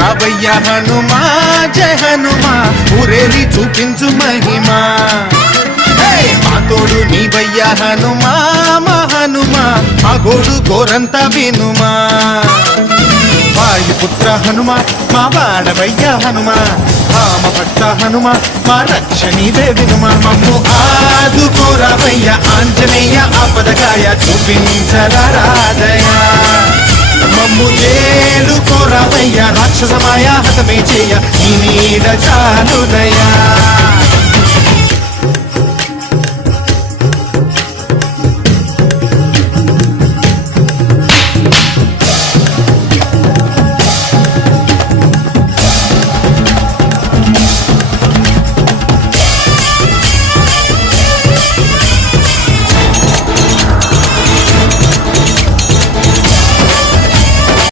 రావయ్య హనుమా జయ హనుమా ఊరేలి చూపించు మహిమా మా తోడు నీవయ్య హనుమా మా హనుమా మా గోడు గోరంత వినుమా వాయుపుత్ర హనుమా మా వాడవయ్య హనుమా రామభక్త హనుమా మా రక్షణీవే వినుమా మమ్ము ఆదుకోరావయ్య ఆంజనేయ ఆపదగాయ చూపించరాదయ మమ్ము ఏలుకోరావయ్య రాక్షసమాయ హతమే చేయ నీ నీడ చాలుదయా